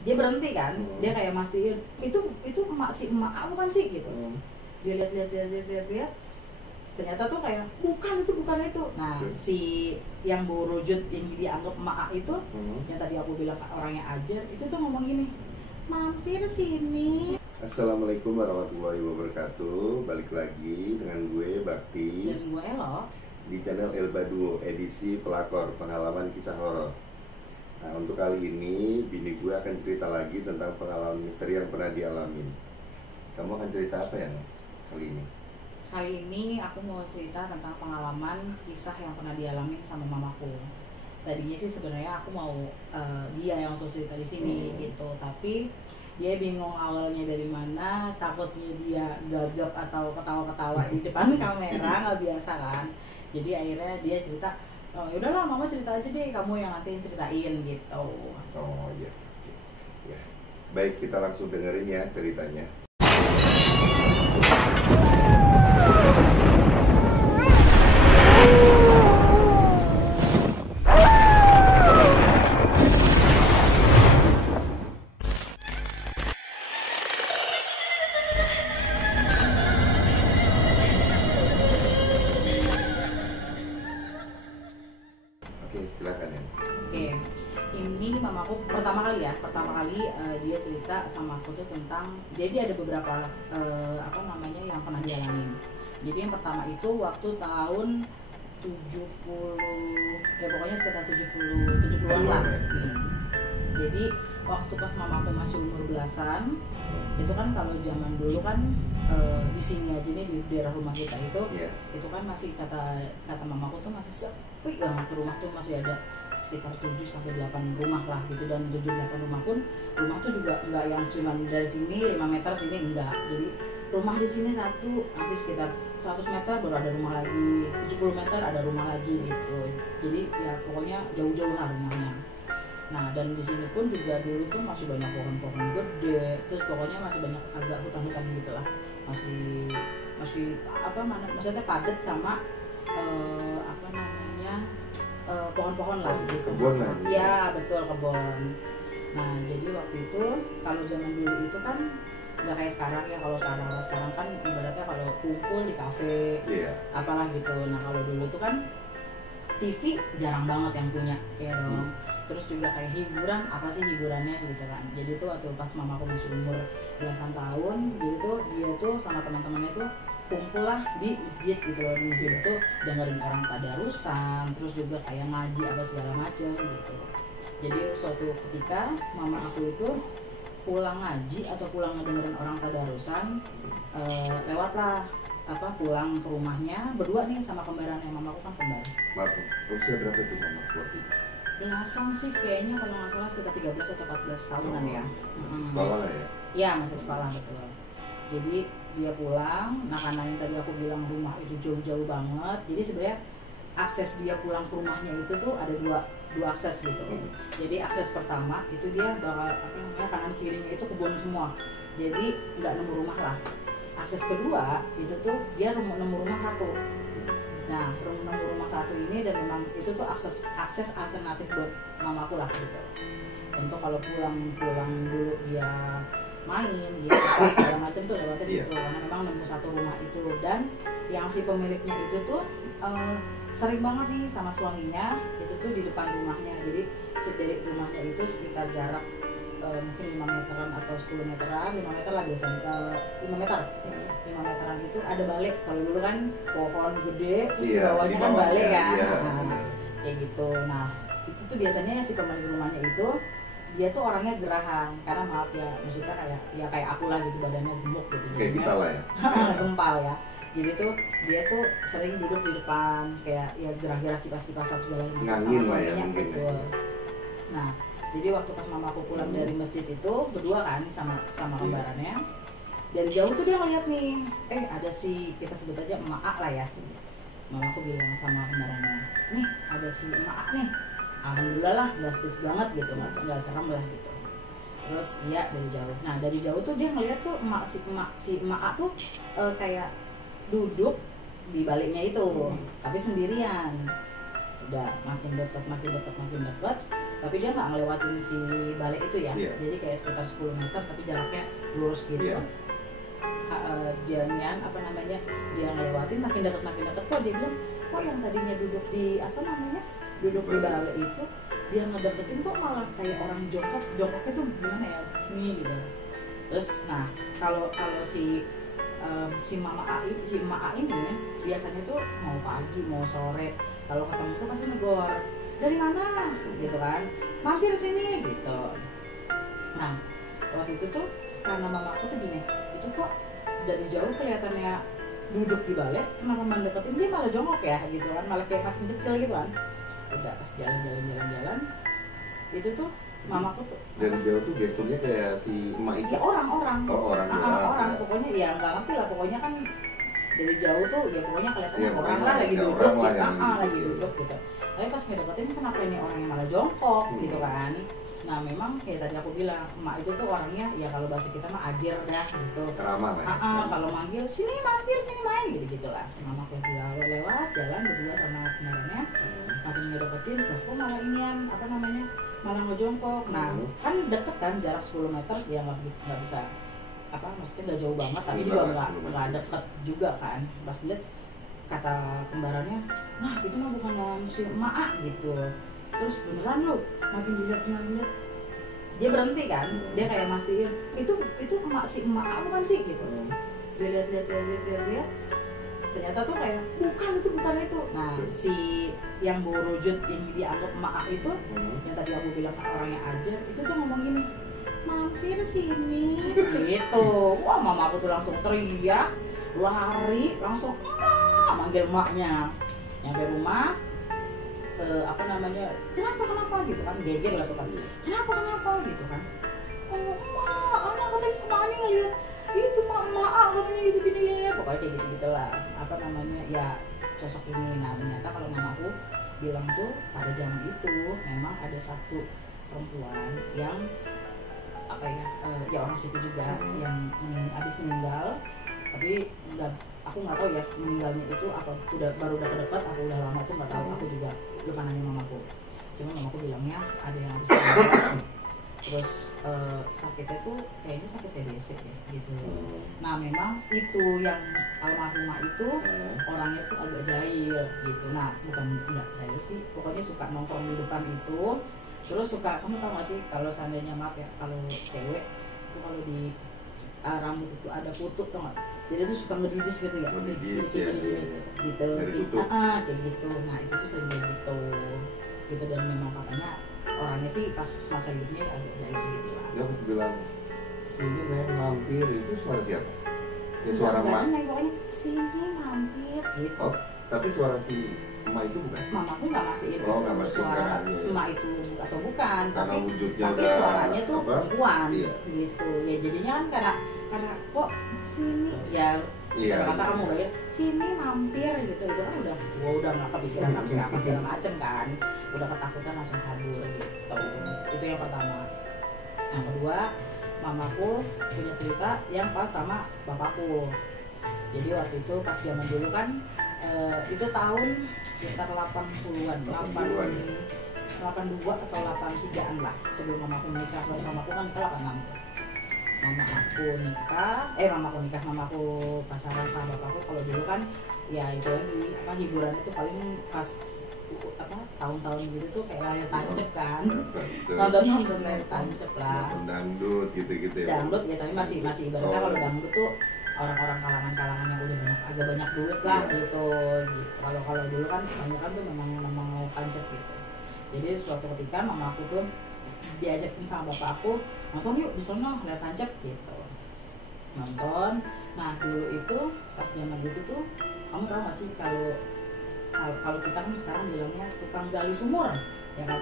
dia berhenti kan, dia kayak mastiin itu emak aku kan sih gitu. Dia lihat, ternyata tuh kayak bukan itu. Nah si yang berwujud yang dianggap emak itu, yang tadi aku bilang orangnya ajar, itu tuh ngomong gini, mampir sini. Assalamualaikum warahmatullahi wabarakatuh. Balik lagi dengan gue Bakti Dan gue Elo di channel Elba Duo edisi pelakor pengalaman kisah horor. Nah, untuk kali ini bini gue akan cerita lagi tentang pengalaman misteri yang pernah dialamin. Kamu akan cerita apa ya kali ini? Kali ini aku mau cerita tentang pengalaman kisah yang pernah dialami sama mamaku. Tadinya sih sebenarnya aku mau dia yang untuk cerita di sini gitu, tapi dia bingung awalnya dari mana, takutnya dia gagap atau ketawa-ketawa di depan kamera, nggak biasa kan. Jadi akhirnya dia cerita, oh yaudahlah mama cerita aja deh, kamu yang nanti ceritain gitu. Oh iya, ya. Baik, kita langsung dengerin ya ceritanya. Silakan ya. Oke, ini mamaku pertama kali dia cerita sama aku tuh tentang, jadi ada beberapa yang pernah dialamin. Jadi yang pertama itu waktu tahun 70, ya pokoknya sekitar 70-an lah. Jadi waktu pas mamaku masih umur belasan, itu kan kalau zaman dulu kan di sini aja nih di daerah rumah kita itu kan masih kata mamaku tuh masih sepi banget, rumah tuh masih ada sekitar 7-8 rumah lah gitu, dan 7-8 rumah tuh juga enggak yang cuman dari sini 5 meter sini, enggak. Jadi rumah di sini satu, nanti sekitar 100 meter baru ada rumah lagi, 70 meter ada rumah lagi gitu. Jadi ya pokoknya jauh-jauh lah rumahnya. Nah, dan di sini pun juga dulu tuh masih banyak pohon-pohon gede, terus pokoknya masih banyak agak hutan-hutan gitu lah. Maksudnya padat sama pohon-pohon lah gitu. Kebun lah. Ya, betul, kebun. Nah, jadi waktu itu kalau zaman dulu itu kan nggak kayak sekarang ya. Kalau sekarang kan ibaratnya kalau kumpul di kafe, apalah gitu. Nah, kalau dulu tuh kan TV jarang banget yang punya, ya dong. Terus juga kayak hiburan, apa sih hiburannya gitu kan. Jadi tuh waktu pas mamaku masih umur belasan tahun, jadi tuh dia tuh sama teman-temannya tuh kumpul lah di masjid gitu loh. Di masjid tuh dengerin orang tadarusan, terus juga kayak ngaji apa segala macem gitu. Jadi suatu ketika mama aku itu pulang ngaji atau pulang ngedengerin orang tadarusan, lewatlah pulang ke rumahnya berdua nih sama kembarannya. Mamaku kan kembar. Usia berapa tuh mama waktu itu? Belasan sih kayaknya, kalau nggak salah sekitar 13 atau 14 tahunan ya. Sekolah lah ya? Iya, masih sekolah, betul. Jadi dia pulang, nah karena yang tadi aku bilang rumah itu jauh-jauh banget, jadi sebenarnya akses dia pulang ke rumahnya itu tuh ada dua akses gitu. Jadi akses pertama itu dia bakal kanan kirinya itu kebun semua, jadi nggak nemu rumah lah. Akses kedua itu tuh dia nemu rumah satu. Nah, nemu rumah satu ini, dan memang itu tuh akses alternatif buat mamaku lah gitu. Untuk kalau pulang dulu dia main, dia segala macam tuh lewatnya situ, karena memang nemu satu rumah itu. Dan yang si pemiliknya itu tuh sering banget nih sama suaminya itu tuh di depan rumahnya. Jadi dari rumahnya itu sekitar jarak mungkin 5 meteran atau 10 meteran, 5 meter lah biasanya, 5 meteran itu ada balik. Kalau dulu kan pohon gede, terus di bawahnya kan balik kan, kayak gitu. Nah itu tuh biasanya si pemilik rumahnya itu dia tuh orangnya gerahan, karena maaf ya, maksudnya kayak aku lah gitu, badannya gemuk gitu, kayak kita lah ya. gempal ya. Jadi tuh dia tuh sering duduk di depan, kayak ya gerak-gerak kipas-kipas satu jalan ngangin lah ya mungkin. Betul. Nah, jadi waktu pas mamaku pulang dari masjid itu berdua kan sama kembarannya, dari jauh tuh dia ngeliat nih, ada si, kita sebut aja emak lah ya. Mamaku bilang sama kembarannya, nih ada si emak nih, alhamdulillah lah, nggak spes banget gitu, nggak serem lah gitu. Terus iya dari jauh. Nah dari jauh tuh dia ngeliat tuh si emak tuh kayak duduk di baliknya itu, tapi sendirian. Udah makin dekat, tapi dia nggak ngelewatin si balik itu ya. Iya. Jadi kayak sekitar 10 meter tapi jaraknya lurus gitu. Iya. Dia apa namanya, dia ngelewatin makin dekat kok dia bilang kok yang tadinya duduk di apa namanya, duduk di balik itu dia ngedeketin kok malah kayak orang jongkoknya tuh gimana ya nih gitu. Terus nah kalau si Mama Ai, si Emak A ini biasanya tuh mau pagi mau sore kalau ketemu tuh pasti negor, dari mana gitu kan, mampir sini gitu. Nah waktu itu tuh karena mamaku tuh gini, itu kok dari jauh kelihatannya duduk di balik, kenapa mendeketin dia malah jongkok ya gitu kan, malah kayak makin kecil gitu kan. Udah pas jalan itu tuh mamaku tuh dari jauh tuh gesturnya kayak si emak itu. ya orang orang ya. Pokoknya ya nggak ngerti lah, pokoknya kan dari jauh tuh ya pokoknya kelihatannya ya, orang lah lagi duduk orang lah gitu, yang lagi duduk gitu. Tapi pas ngedeketin kenapa ini orangnya malah jongkok gitu kan. Nah memang kayak tadi aku bilang, emak itu tuh orangnya ya kalau bahasa kita mah ajer dah gitu, ramah lah ya. Kalau manggil sini mampir sini main gitu gitulah. Mamaku lewat jalan berdua sama kemarinnya, makin ngedeketin kok malah inian apa namanya, malah ngejongkok. Nah kan deket kan, jarak 10 meter sih ya, nggak bisa apa, maksudnya nggak jauh banget tapi juga nggak deket juga kan. Pas lihat kata kembarannya, nah itu mah bukan si emak gitu. Terus beneran lu, makin dilihat dia berhenti kan, dia kayak mastiin itu emak si emak bukan sih gitu. Dia lihat ternyata tuh kayak bukan itu. Nah si yang berwujud yang dianggap emak itu yang tadi aku bilang orangnya aja itu tuh ngomong gini, mampir sini gitu. Wah mama aku tuh langsung teriak, lari langsung manggil emaknya. Nyampe rumah apa namanya, kenapa gitu kan, geger lah tuh kan, kenapa gitu kan. Oh emak, anak katanya sama Ani ngeliat itu emak katanya gitu gini ya, pokoknya kayak gitu lah apa namanya ya sosok ini. Nah ternyata kalau mamaku bilang tuh pada zaman itu memang ada satu perempuan yang apa ya orang situ juga yang habis meninggal, tapi aku nggak tahu ya meninggalnya itu apa baru udah dekat, aku udah lama tuh nggak tahu, aku juga lupa nanya mamaku. Cuma mamaku bilangnya ada yang habis meninggal, terus sakitnya tuh kayaknya sakit TBC ya gitu. Nah memang itu yang almarhumah itu orangnya tuh agak jahil gitu. Nah bukan enggak jahil sih, pokoknya suka nongkrong di depan itu. Terus suka, kamu tau gak sih kalau seandainya maaf ya, kalau cewek itu kalau di rambut itu ada kutu tau gak? Jadi tuh suka ngedijis gitu ya, ngedijis ya, gitu, kayak gitu. Nah itu tuh sering kayak gitu dan memang katanya orangnya sih pas masa hidupnya agak jahil gitu lah. Dia pas bilang sini nih mampir, itu suara siapa? Ya suara emak. Pokoknya sini mampir gitu. Oh tapi suara si emak itu bukan? Mamaku nggak mastiin suara emak itu atau bukan, karena wujudnya tapi udah suaranya tuh perempuan gitu ya. Jadinya kan karena kok sini ya kata kamu bayar sini mampir gitu, itu kan udah nggak kepikiran apa siapa segala macem kan, udah ketakutan langsung kabur gitu. Itu yang pertama. Yang kedua, mamaku punya cerita yang pas sama bapakku. Jadi waktu itu pas zaman dulu kan itu tahun sekitar 80-an, 82 atau 83-an lah sebelum mamaku nikah. Kalau mamaku kan nikah 86. Mamaku pacaran sama bapakku. Kalau dulu kan ya itu lagi apa, hiburan itu paling pas apa tahun-tahun gitu tuh kayak layar tancep kan, nonton layar tancep lah, dangdut gitu ya. Dangdut ya, tapi masih ibaratnya kalau dangdut tuh orang-orang kalangan yang udah agak banyak duit lah gitu. Kalau dulu kan kebanyakan tuh memang layar tancep gitu. Jadi suatu ketika mama aku tuh diajakin sama bapak aku nonton yuk di sana layar tancep gitu, nonton. Nah dulu itu pas zaman itu tuh kamu tahu gak sih kalau kita kan sekarang bilangnya tukang gali sumur ya kan.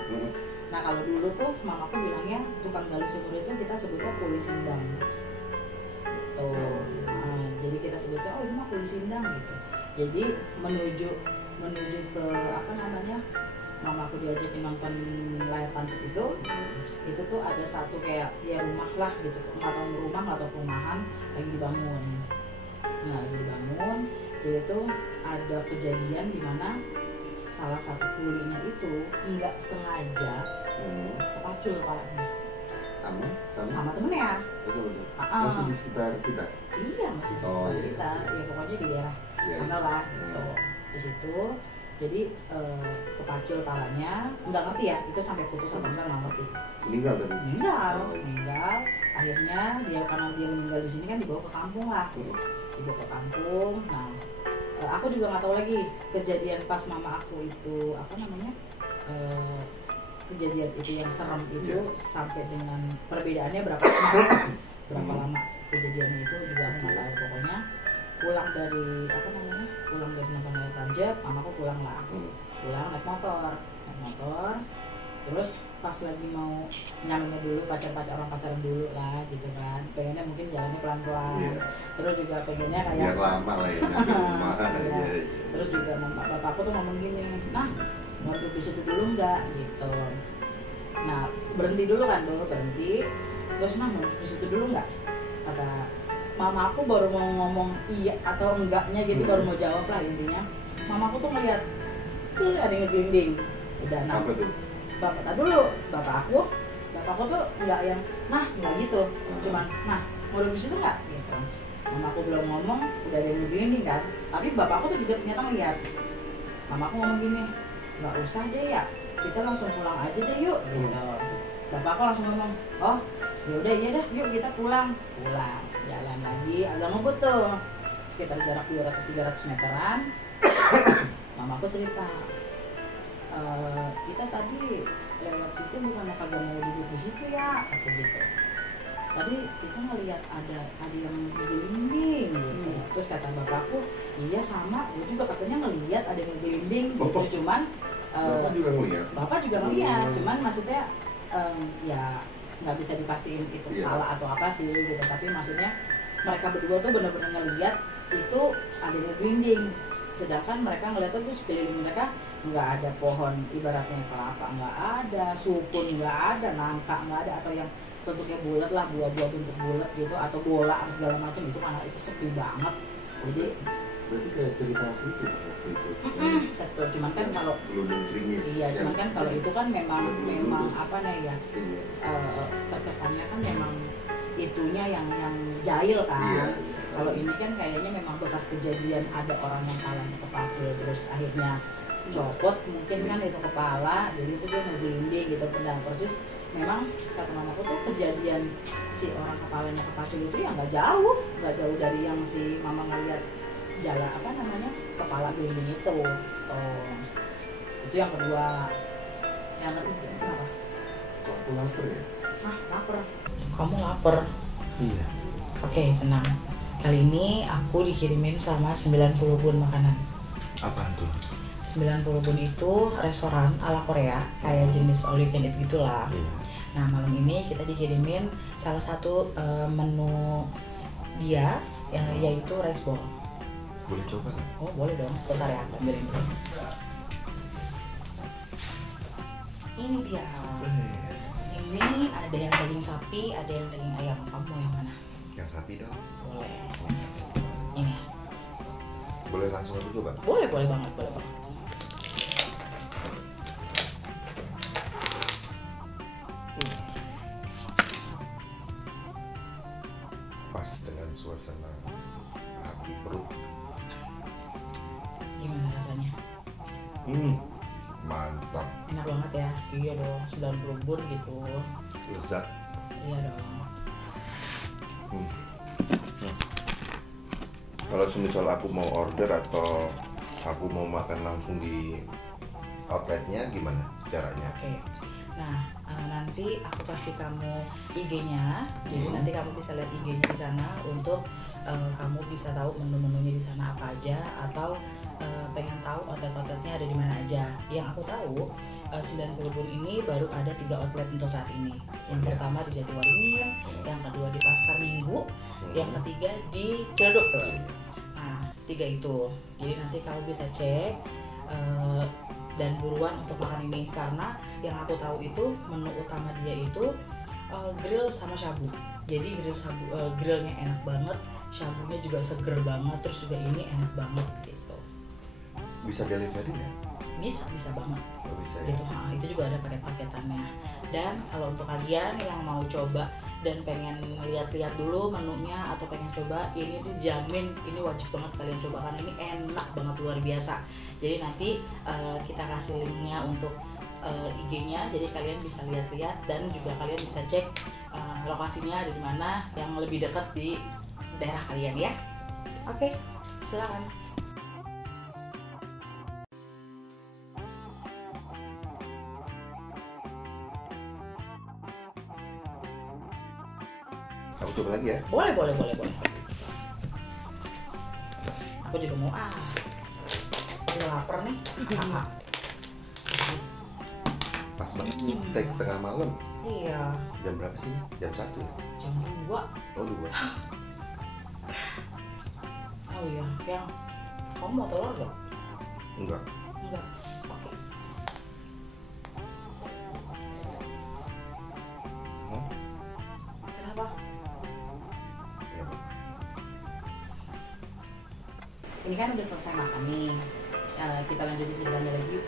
Nah kalau dulu tuh mamaku bilangnya tukang gali sumur itu kita sebutnya kuli sindang gitu. Nah, jadi kita sebutnya ini mah kuli sindang gitu. Jadi menuju ke apa namanya, mamaku diajakin nonton layar tancap itu tuh ada satu kayak ya rumah lah gitu, rumah atau perumahan lagi dibangun. Nah lagi dibangun, jadi tuh ada kejadian di mana salah satu kulinya itu nggak sengaja kepacul kepalanya sama temennya. masih di sekitar kita. Iya, masih di sekitar kita. Ya pokoknya di daerah sana lah gitu. Di situ jadi kepacul kepalanya, nggak ngerti ya itu sampai putus atau enggak, nggak ngerti. Meninggal. Akhirnya dia, karena dia meninggal di sini kan dibawa ke kampung lah. Dibawa ke kampung. Nah, aku juga nggak tahu lagi kejadian pas mama aku itu apa namanya, kejadian itu yang serem itu sampai dengan perbedaannya berapa lama kejadiannya itu juga aku nggak tahu. Pokoknya pulang dari apa namanya, pulang dari nonton layar tancap, mamaku pulang lah, pulang naik motor, terus pas lagi mau nyampe dulu orang pacaran dulu lah gitu kan, pengennya mungkin jalannya pelan-pelan, terus juga pengennya kayak biar lama lah ya nyampe rumah. Terus juga bapakku tuh ngomong gini, nah mau duduk di situ dulu nggak gitu. Nah berhenti dulu kan tuh, berhenti, terus nah mau duduk di situ dulu nggak, kata mama aku baru mau ngomong iya atau enggaknya gitu, baru mau jawab lah intinya. Mama aku tuh ngeliat ada yang ngegelinding. Udah, nah apa tuh? Bapak aku tuh nggak yang nggak gitu, cuman nah mau duduk di situ nggak gitu. Mama aku belum ngomong udah ada yang ngegelinding kan, tapi bapakku tuh juga ternyata ngeliat. Mama aku ngomong gini, nggak usah deh ya, kita langsung pulang aja deh yuk gitu. Bapakku langsung ngomong, oh yaudah iya dah yuk kita pulang. Jalan lagi agak ngebut tuh sekitar jarak 200-300 meteran. Mamaku cerita, kita tadi lewat situ bukan kagak mau duduk di situ ya, kata gitu. Tadi kita ngelihat ada yang gelinding gitu. Terus kata bapakku, iya sama, gue juga katanya ngelihat ada yang gelinding gitu. Cuman Bapak juga ngelihat, cuman maksudnya ya nggak bisa dipastiin itu salah atau apa sih gitu. Tapi maksudnya mereka berdua tuh benar-benar ngelihat itu ada yang gelinding. Sedangkan mereka ngeliat tuh sekeliling mereka nggak ada pohon ibaratnya kelapa, nggak ada sukun, nggak ada nangka, nggak ada, atau yang bentuknya bulat lah, buah-buah bentuk bulat gitu, atau bola segala macam. Itu karena itu sepi banget. Jadi berarti kayak cerita itu betul, cuman kan kalau cuman kan kalau itu kan memang apa nih ya, terkesannya kan memang itunya yang jahil kan. Kalau ini kan kayaknya memang bekas kejadian ada orang yang palanya kepacul terus akhirnya copot mungkin kan itu kepala, jadi itu dia ngegelinding gitu. Dan persis memang kata mamaku tuh kejadian si orang kepalanya kepacul itu ya nggak jauh dari yang si mama ngeliat jalan apa namanya kepala gelinding itu. Itu yang kedua. Yang ketiga kenapa? Kok aku lapar ya? Lapar. Kamu lapar? Iya. Oke, tenang. Kali ini aku dikirimin sama 90 bun makanan. Apaan tuh? 90 bun itu restoran ala Korea, kayak jenis all you can eat gitulah. Nah, malam ini kita dikirimin salah satu menu dia yaitu rice bowl. Boleh coba kan? Oh, boleh dong. Sebentar ya, aku ambilin dulu. Ini dia. Ini ada yang daging sapi, ada yang daging ayam. Kamu yang mana? Yang sapi dong. Boleh. Ini. Boleh langsung aku coba? Boleh banget. Pas dengan suasana hati perut. Gimana rasanya? Mantap. Enak banget ya? Iya dong, 90 bun gitu. Lezat. Iya dong. Kalau semisal aku mau order atau aku mau makan langsung di outletnya gimana caranya? Oke. Nah, nanti aku kasih kamu IG-nya. Jadi nanti kamu bisa lihat IG-nya di sana untuk kamu bisa tahu menu-menunya di sana apa aja, atau pengen tahu outlet-outletnya ada di mana aja. Yang aku tahu 90 bun ini baru ada 3 outlet untuk saat ini. Yang pertama di Jatiwaringin, yang kedua di Pasar Minggu, yang ketiga di Ciledug tuh. Nah, 3 itu. Jadi nanti kamu bisa cek dan buruan untuk makan ini, karena yang aku tahu itu menu utama dia itu grill sama shabu. Jadi grillnya enak banget, shabunya juga seger banget, terus juga ini enak banget gitu. Bisa delivery ya? bisa banget. Oh, bisa, Gitu. ya? Itu juga ada paket-paketannya. Dan kalau untuk kalian yang mau coba dan pengen lihat-lihat dulu menunya atau pengen coba, ini dijamin ini wajib banget kalian coba karena ini enak banget, luar biasa. Jadi nanti kita kasih linknya untuk IG-nya, jadi kalian bisa lihat-lihat dan juga kalian bisa cek lokasinya ada di mana yang lebih dekat di daerah kalian ya. Oke, silakan. Aku coba lagi ya. Boleh. Aku juga mau udah lapar nih. Pas banget nih, take tengah malam. Iya. Jam berapa sih? Jam 1 ya? Jam 2. Oh 2. Oh iya, yang kamu mau telur gak? Enggak. Enggak. Oke. Oh, Kenapa? ya. Ini kan udah selesai makan nih. Kita lanjutin ceritanya lagi.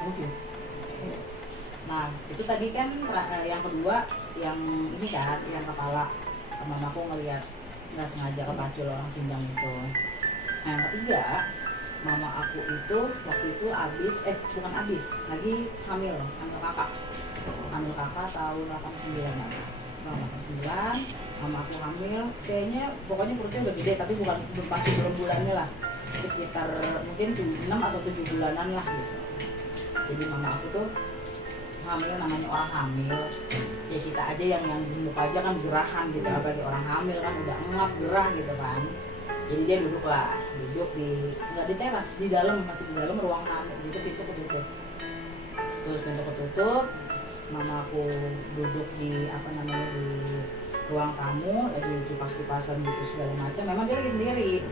Mungkin. Nah, itu tadi kan yang kedua, yang ini kan, yang kepala mamaku ngeliat nggak sengaja kepacul orang Sindang itu. Nah, yang ketiga, mama aku itu waktu itu bukan lagi hamil kakak tahun 89 mama 89, mama aku hamil, pokoknya perutnya udah gede tapi pasti belum bulannya lah, sekitar mungkin 6 atau 7 bulanan lah gitu. Jadi mama aku tuh hamil, namanya orang hamil ya kita aja yang gemuk aja kan gerahan gitu, apalagi orang hamil kan udah ngap gerah gitu kan. Jadi dia duduk nggak di teras, masih di dalam ruang tamu gitu, pintu ketutup, terus pintu ketutup, mama aku duduk di ruang tamu lagi kipas-kipasan gitu segala macam. Memang dia lagi sendiri,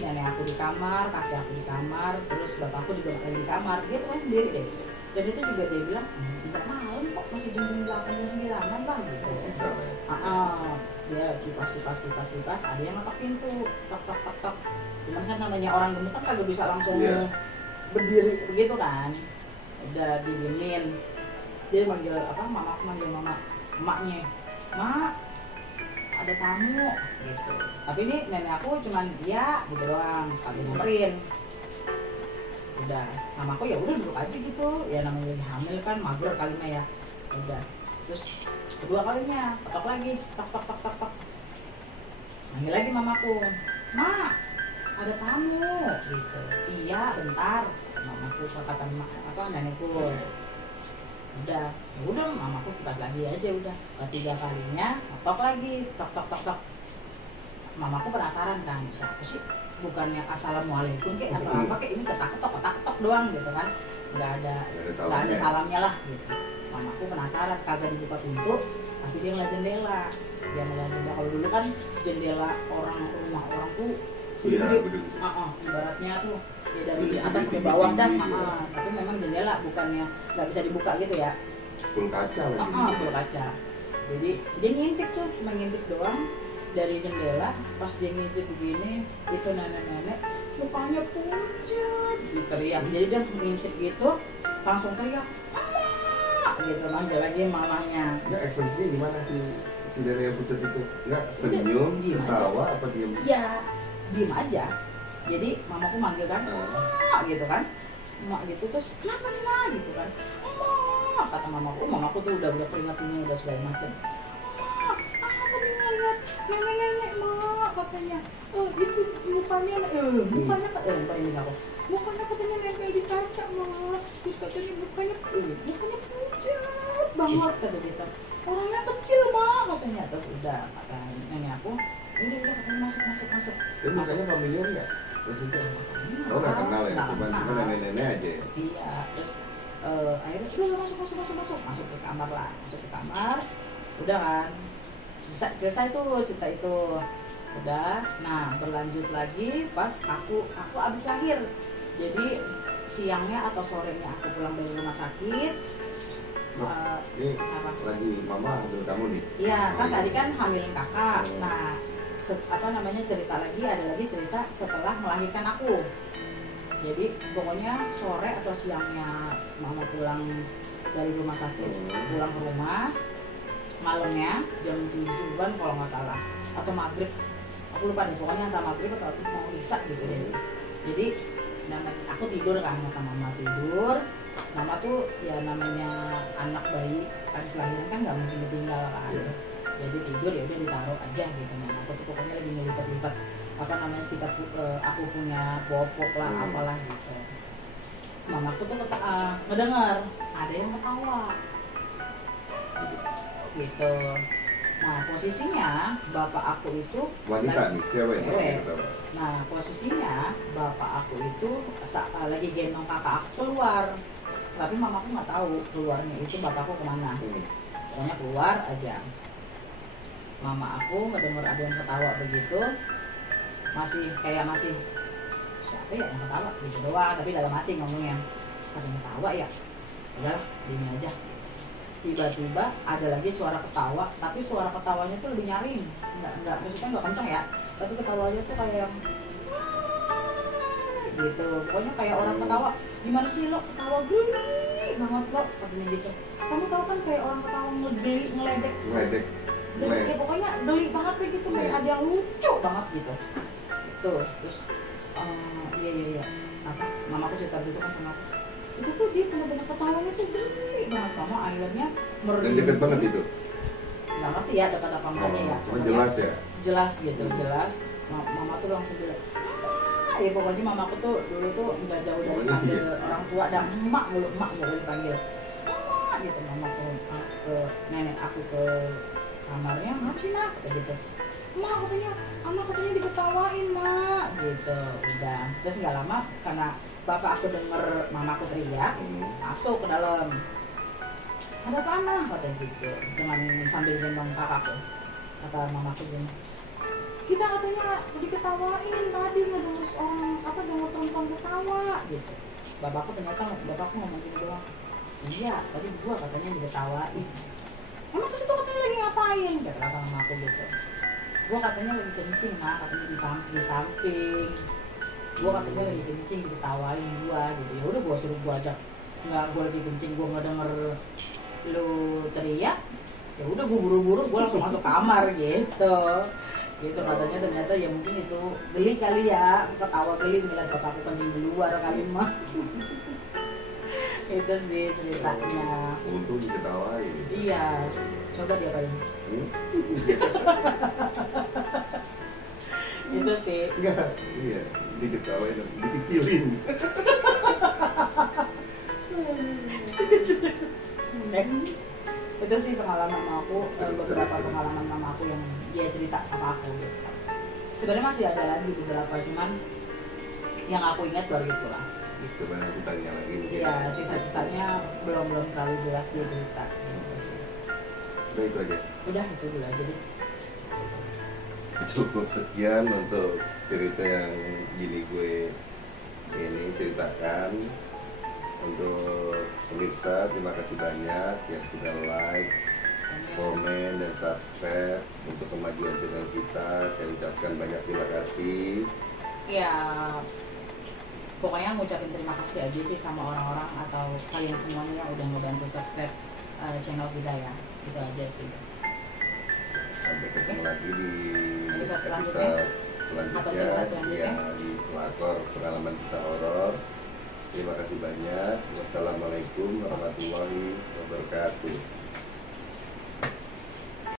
nenek aku di kamar, kakek aku di kamar, terus bapakku juga lagi di kamar, dia pokoknya sendiri deh. Dan itu juga dia bilang, tidak malam kok, masih jam 8-9 lah gitu. Dia kipas, ada yang ngetok pintu, tok. Cuman kan namanya orang gemuk kan kagak bisa langsung berdiri begitu kan. Udah didiemin. Dia manggil emaknya, "Mak, ada tamu," gitu. Tapi ini nenek aku cuman iya gitu doang, kagak nyamperin. Udah, mamaku ya udah duduk aja gitu, ya namanya hamil kan mager kali mah ya. Udah, terus kedua kalinya ketok lagi, tok. Manggil lagi mamaku, "Mak, ada tamu," gitu. "Iya, bentar," mamaku kata nenekku. Udah mamaku putar lagi aja udah. Ketiga kalinya ketok lagi, tok. Mamaku penasaran kan, siapa sih? Bukannya assalamualaikum kayak apa kayak ini ketak-ketok doang gitu kan, nggak ada salamnya lah gitu. Mamaku penasaran, kagak dibuka pintu tapi dia ngeliat jendela. Kalau dulu kan jendela rumah orang tuh ibaratnya tuh ya dari atas ke bawah dah, tapi memang jendela bukannya nggak bisa dibuka gitu ya, full kaca lagi. Full kaca. Jadi dia ngintip doang dari jendela. Pas dia ngintip begini, itu nenek-nenek mukanya pucat gitu teriak. Jadi dia ngintip gitu langsung teriak, "Mama!" gitu, manggil lagi mamanya. Enggak, ekspresinya gimana sih si nenek yang pucat itu? Enggak senyum, ketawa apa diem? Ya diem aja. Jadi mamaku manggil kan, "Mama!" gitu kan, "Mak" gitu. Terus "Kenapa sih, Ma?" gitu kan. "Mama," kata mamaku tuh udah peringatin udah segala macam. "Nenek, Mak," katanya, "itu mukanya katanya nempel di kaca, Mak. Terus katanya mukanya pucat banget," kata dia. "Orangnya kecil, Mak," katanya. Terus udah kata nenek aku, udah katanya masuk. Tapi mukanya familiar nggak? Maksudnya? Oh nggak kenal ya, cuma nenek-nenek aja ya? Iya, terus akhirnya udah masuk ke kamar, udah kan selesai tuh cerita itu udah. Nah berlanjut lagi pas aku abis lahir, jadi siangnya atau sorenya aku pulang dari rumah sakit. Ini apa? Lagi mama ambil kamu nih? Iya kan tadi kan hamilin kakak. Nah cerita lagi ada cerita setelah melahirkan aku. Jadi pokoknya sore atau siangnya mama pulang dari rumah sakit, pulang ke rumah, malamnya jam 7-an kalau nggak salah, atau maghrib, aku lupa deh, pokoknya antara maghrib atau mau isya gitu deh. Jadi aku tidur kan, kata mama tidur. Mama tuh ya namanya anak bayi habis lahiran kan nggak mungkin ditinggal kan. Jadi tidur ya udah ditaruh aja gitu. Mama aku tuh pokoknya lagi ngelipat-lipat apa namanya aku punya popok lah apalah gitu. Mama aku tuh ngedengar ada yang ketawa gitu. Nah posisinya bapak aku itu wanita nih, cewek. Nah posisinya bapak aku itu lagi gendong kakak aku keluar, tapi mamaku nggak tahu keluarnya itu bapakku kemana. Pokoknya keluar aja. Mama aku ngedenger ada yang ketawa begitu, masih siapa ya yang ketawa gitu doang, tapi dalam hati ngomongnya katanya ketawa ya, udah gini aja. Tiba-tiba ada lagi suara ketawa, tapi suara ketawanya tuh lebih nyaring, nggak maksudnya nggak kencang ya, tapi ketawanya tuh kayak gitu, pokoknya kayak orang ketawa. Gimana sih lo ketawa geli banget lo, katanya gitu. Kamu tahu kan kayak orang ketawa ngeledek, ya pokoknya geli banget deh gitu, kayak ada yang lucu banget gitu. Terus iya apa mamaku cerita gitu kan sama aku, itu tuh dia benar-benar ketawanya tuh geli banget. Mama akhirnya dan deket banget itu, nggak ngerti ya dekat apa enggaknya ya, jelas ya, jelas gitu, jelas. Mama tuh langsung bilang ya pokoknya mamaku tuh dulu tuh nggak jauh dari panggil orang tua dan emak mulu dipanggil gitu. Mamaku ke nenek aku ke kamarnya, ngapa sih nak kayak gitu. Mak katanya diketawain mak gitu. Udah terus nggak lama karena bapak aku denger mamaku teriak, masuk ke dalam. Ada apa mah katanya gitu, dengan sambil gendong kakakku. Kata mamaku gini, kita katanya diketawain tadi, ngedengar orang denger perempuan ketawa gitu. Bapakku ngomong gitu doang. Iya tadi gua katanya diketawain. Emang terus itu katanya lagi ngapain? Kata mamaku gitu. Gua katanya lagi kencing katanya di samping. Gua katanya lagi kencing diketawain gua gitu. Ya udah gua suruh gua ajak. Enggak, gua lagi kencing, gua nggak denger lu teriak. Ya udah gua buru-buru gua langsung masuk kamar gitu. Gitu katanya, ternyata ya mungkin itu geli kali ya, ketawa geli ngeliat bapakku kencing di luar kali mah. Itu sih ceritanya. Untung diketawain. Iya, coba dia apain. Itu sih. Enggak, iya, diketawain, dikecilin. Itu sih pengalaman mamaku, beberapa pengalaman mamaku yang dia cerita sama aku gitu. Sebenarnya masih ada lagi beberapa, cuman yang aku ingat baru itulah. Coba aku tanya lagi. Iya, sisa-sisanya belum terlalu jelas dia cerita. Udah itu aja. Udah itu dulu aja deh. Cukup sekian untuk cerita yang gini gue ini ceritakan. Untuk pemirsa, terima kasih banyak yang sudah like, komen, dan subscribe untuk kemajuan channel kita. Saya ucapkan banyak terima kasih. Ya, pokoknya ngucapin terima kasih aja sih sama orang-orang atau kalian semuanya yang udah ngebantu subscribe channel kita ya. Itu aja sih. Sampai ketemu lagi di episode selanjutnya ya, di pelakor pengalaman kisah horor. Terima kasih banyak. Wassalamualaikum warahmatullahi wabarakatuh.